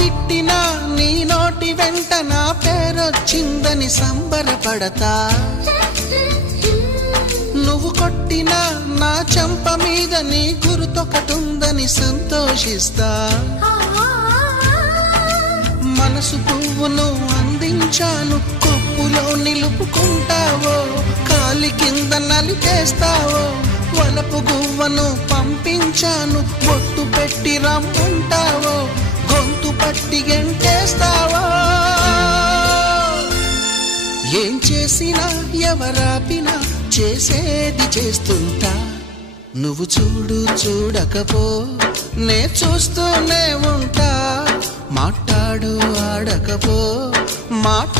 తిట్టినా నీ నోటి వెంట నా పేరొచ్చిందని సంబరపడతా. నువ్వు కొట్టినా నా చెంప మీద నీ గుర్తొకటుందని సంతోషిస్తా. మనసు పువ్వును అందించాను, కొప్పులో నిలుపుకుంటావో, కాలి కింద నలిపేస్తావో. వలపు గువ్వను పంపించాను, బొట్టు పెట్టి రమ్మంటావో, గొంతు పట్టి గెంటేస్తావో. ఏం చేసినా ఎవరాపినా చేసేది చేస్తుంటా. నువ్వు చూడు చూడకపో నే చూస్తూనే ఉంటా. మాట్లాడు ఆడకపో మాట